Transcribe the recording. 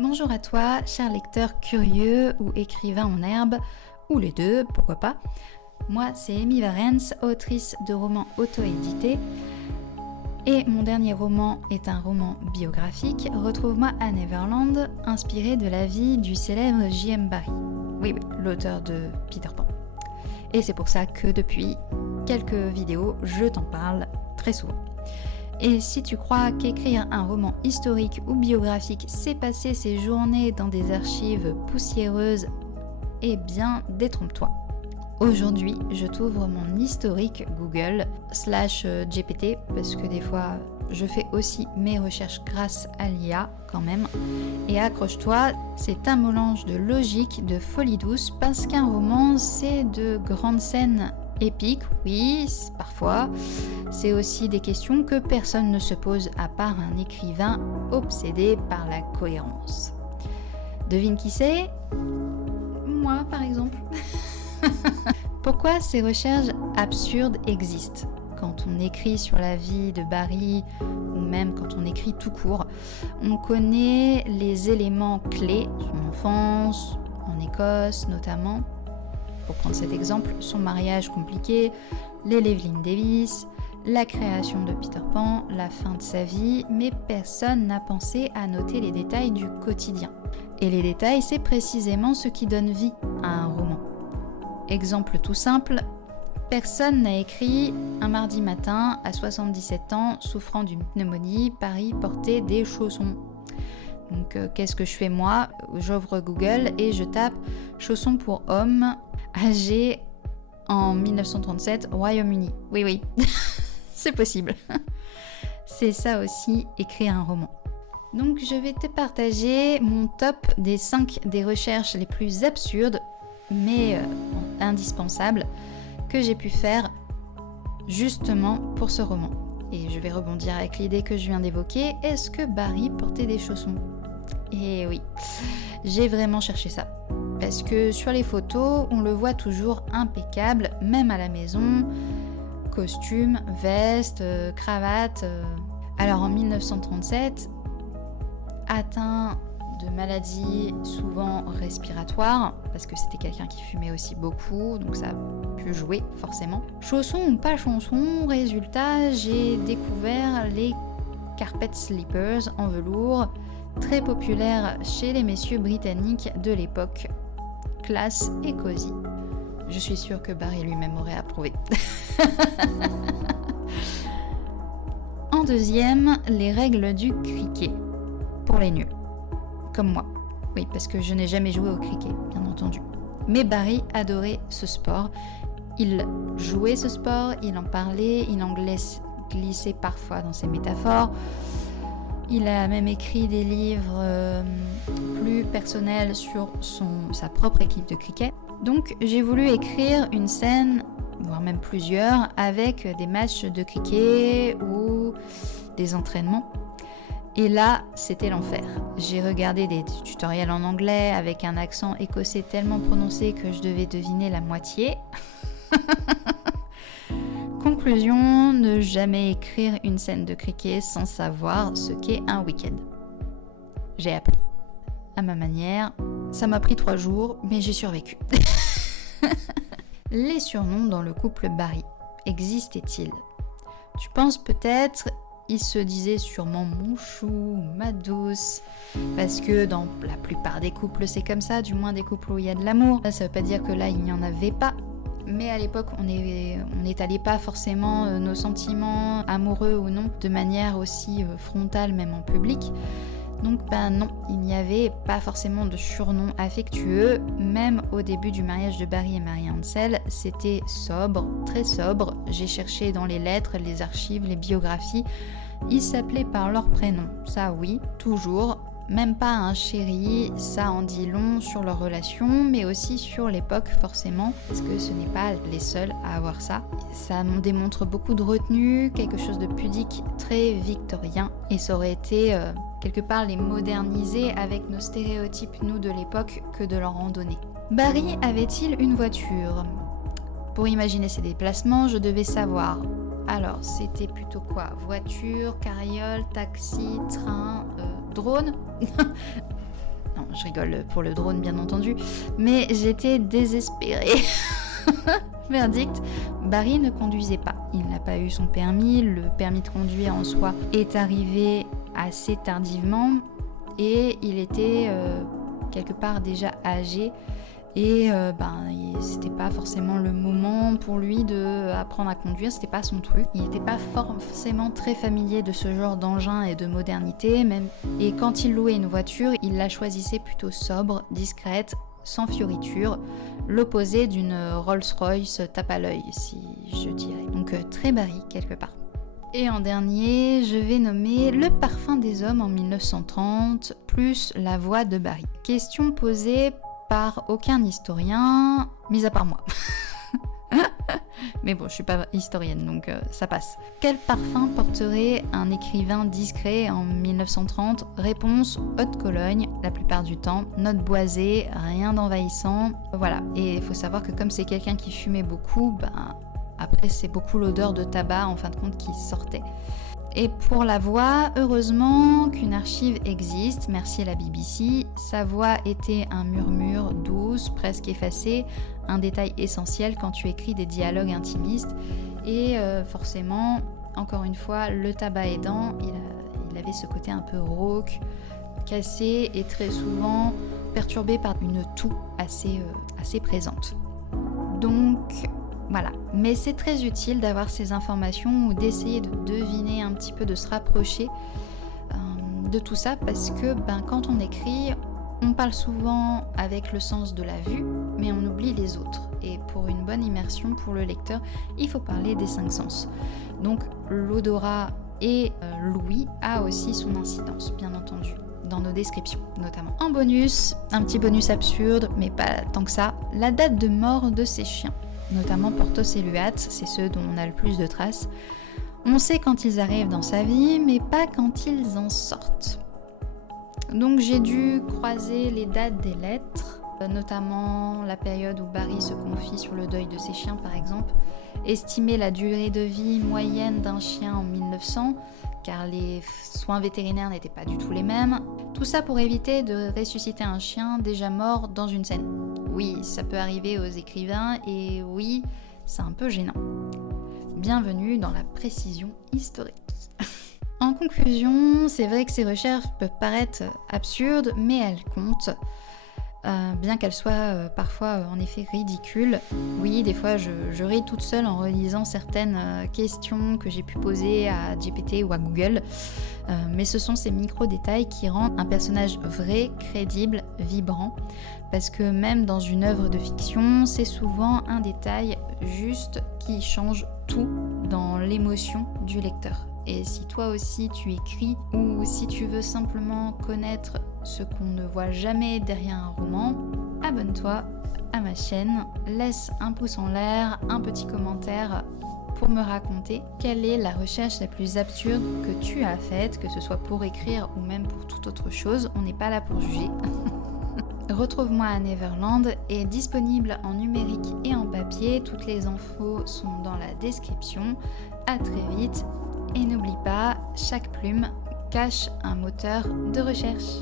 Bonjour à toi, cher lecteur curieux ou écrivain en herbe, ou les deux, pourquoi pas. Moi, c'est Amy Varens, autrice de romans auto-édités. Et mon dernier roman est un roman biographique, Retrouve-moi à Neverland, inspiré de la vie du célèbre J.M. Barrie. Oui, l'auteur de Peter Pan. Et c'est pour ça que depuis quelques vidéos, je t'en parle très souvent. Et si tu crois qu'écrire un roman historique ou biographique, c'est passer ses journées dans des archives poussiéreuses, eh bien, détrompe-toi. Aujourd'hui, je t'ouvre mon historique Google /GPT, parce que des fois, je fais aussi mes recherches grâce à l'IA quand même. Et accroche-toi, c'est un mélange de logique, de folie douce, parce qu'un roman, c'est de grandes scènes épiques, oui, parfois. C'est aussi des questions que personne ne se pose à part un écrivain obsédé par la cohérence. Devine qui c'est ? Moi, par exemple. Pourquoi ces recherches absurdes existent ? Quand on écrit sur la vie de Barrie, ou même quand on écrit tout court, on connaît les éléments clés, son enfance, en Écosse notamment. Pour prendre cet exemple, son mariage compliqué, les Llewellyn Davis, la création de Peter Pan, la fin de sa vie, mais personne n'a pensé à noter les détails du quotidien. Et les détails, c'est précisément ce qui donne vie à un roman. Exemple tout simple, personne n'a écrit « Un mardi matin, à 77 ans, souffrant d'une pneumonie, Barrie portait des chaussons ». Donc qu'est-ce que je fais moi ? J'ouvre Google et je tape « chaussons pour hommes âgés en 1937, Royaume-Uni ». Oui, c'est possible. C'est ça aussi, écrire un roman. Donc je vais te partager mon top des 5 des recherches les plus absurdes, mais indispensables, que j'ai pu faire justement pour ce roman. Et je vais rebondir avec l'idée que je viens d'évoquer, est-ce que Barrie portait des chaussons ? Et oui, j'ai vraiment cherché ça. Parce que sur les photos, on le voit toujours impeccable, même à la maison, costume, veste, cravate. Alors en 1937, atteint de maladies souvent respiratoires, parce que c'était quelqu'un qui fumait aussi beaucoup, donc ça a pu jouer forcément. Chaussons ou pas chaussons, résultat, j'ai découvert les carpet slippers en velours, très populaires chez les messieurs britanniques de l'époque, classe et cosy. Je suis sûre que Barrie lui-même aurait approuvé. En deuxième, les règles du cricket, pour les nuls. Comme moi. Oui, parce que je n'ai jamais joué au cricket, bien entendu. Mais Barrie adorait ce sport. Il jouait ce sport, il en parlait, il en glissait parfois dans ses métaphores. Il a même écrit des livres plus personnels sur sa propre équipe de cricket. Donc j'ai voulu écrire une scène, voire même plusieurs, avec des matchs de cricket ou des entraînements. Et là, c'était l'enfer. J'ai regardé des tutoriels en anglais avec un accent écossais tellement prononcé que je devais deviner la moitié. Conclusion, ne jamais écrire une scène de cricket sans savoir ce qu'est un week-end. J'ai appris. À ma manière, ça m'a pris 3 jours, mais j'ai survécu. Les surnoms dans le couple Barrie, existaient-ils ? Tu penses peut-être... Il se disait sûrement mon chou, ma douce, parce que dans la plupart des couples c'est comme ça, du moins des couples où il y a de l'amour. Ça veut pas dire que là il n'y en avait pas, mais à l'époque on n'étalait pas forcément nos sentiments, amoureux ou non, de manière aussi frontale même en public. Donc non, il n'y avait pas forcément de surnom affectueux, même au début du mariage de Barrie et Mary Ansell, c'était sobre, très sobre. J'ai cherché dans les lettres, les archives, les biographies, ils s'appelaient par leur prénom, ça oui, toujours, même pas un chéri, ça en dit long sur leur relation, mais aussi sur l'époque forcément, parce que ce n'est pas les seuls à avoir ça. Ça nous démontre beaucoup de retenue, quelque chose de pudique, très victorien, et ça aurait été quelque part les moderniser avec nos stéréotypes, nous, de l'époque, que de leur en donner. Barrie avait-il une voiture ? Pour imaginer ses déplacements, je devais savoir. Alors, c'était plutôt quoi ? Voiture, carriole, taxi, train, drone ? je rigole pour le drone bien entendu, mais j'étais désespérée. Verdict, Barry ne conduisait pas. Il n'a pas eu son permis, le permis de conduire en soi est arrivé assez tardivement et il était quelque part déjà âgé et c'était pas forcément le moment pour lui d'apprendre à conduire, c'était pas son truc. Il n'était pas forcément très familier de ce genre d'engin et de modernité même. Et quand il louait une voiture, il la choisissait plutôt sobre, discrète, sans fioritures, l'opposé d'une Rolls-Royce tape à l'œil, si je dirais. Donc très Barry quelque part. Et en dernier, je vais nommer Le parfum des hommes en 1930, plus La voix de Barry. Question posée par aucun historien, mis à part moi. Mais bon, je suis pas historienne, donc ça passe. Quel parfum porterait un écrivain discret en 1930 ? Réponse, eau de Cologne, la plupart du temps, note boisée, rien d'envahissant. Voilà, et il faut savoir que comme c'est quelqu'un qui fumait beaucoup, après c'est beaucoup l'odeur de tabac en fin de compte qui sortait. Et pour la voix, heureusement qu'une archive existe, merci à la BBC. Sa voix était un murmure douce, presque effacée, un détail essentiel quand tu écris des dialogues intimistes. Et forcément, encore une fois, le tabac aidant, il avait ce côté un peu rauque, cassé et très souvent perturbé par une toux assez présente. Donc voilà, mais c'est très utile d'avoir ces informations ou d'essayer de deviner un petit peu, de se rapprocher de tout ça parce que quand on écrit, on parle souvent avec le sens de la vue, mais on oublie les autres. Et pour une bonne immersion pour le lecteur, il faut parler des 5 sens. Donc l'odorat et l'ouïe a aussi son incidence, bien entendu, dans nos descriptions notamment. En bonus, un petit bonus absurde, mais pas tant que ça, la date de mort de ces chiens, notamment Porthos et Luat, c'est ceux dont on a le plus de traces. On sait quand ils arrivent dans sa vie, mais pas quand ils en sortent. Donc j'ai dû croiser les dates des lettres, notamment la période où Barry se confie sur le deuil de ses chiens par exemple, estimer la durée de vie moyenne d'un chien en 1900, car les soins vétérinaires n'étaient pas du tout les mêmes. Tout ça pour éviter de ressusciter un chien déjà mort dans une scène. Oui, ça peut arriver aux écrivains et oui, c'est un peu gênant. Bienvenue dans la précision historique. En conclusion, c'est vrai que ces recherches peuvent paraître absurdes, mais elles comptent. Bien qu'elles soient parfois en effet ridicules. Oui, des fois je ris toute seule en relisant certaines questions que j'ai pu poser à GPT ou à Google. Mais ce sont ces micro-détails qui rendent un personnage vrai, crédible, vibrant. Parce que même dans une œuvre de fiction, c'est souvent un détail juste qui change tout dans l'émotion du lecteur. Et si toi aussi tu écris ou si tu veux simplement connaître ce qu'on ne voit jamais derrière un roman, abonne-toi à ma chaîne, laisse un pouce en l'air, un petit commentaire pour me raconter quelle est la recherche la plus absurde que tu as faite, que ce soit pour écrire ou même pour toute autre chose, on n'est pas là pour juger. Retrouve-moi à Neverland est disponible en numérique et en papier, toutes les infos sont dans la description. À très vite. Et n'oublie pas, chaque plume cache un moteur de recherche.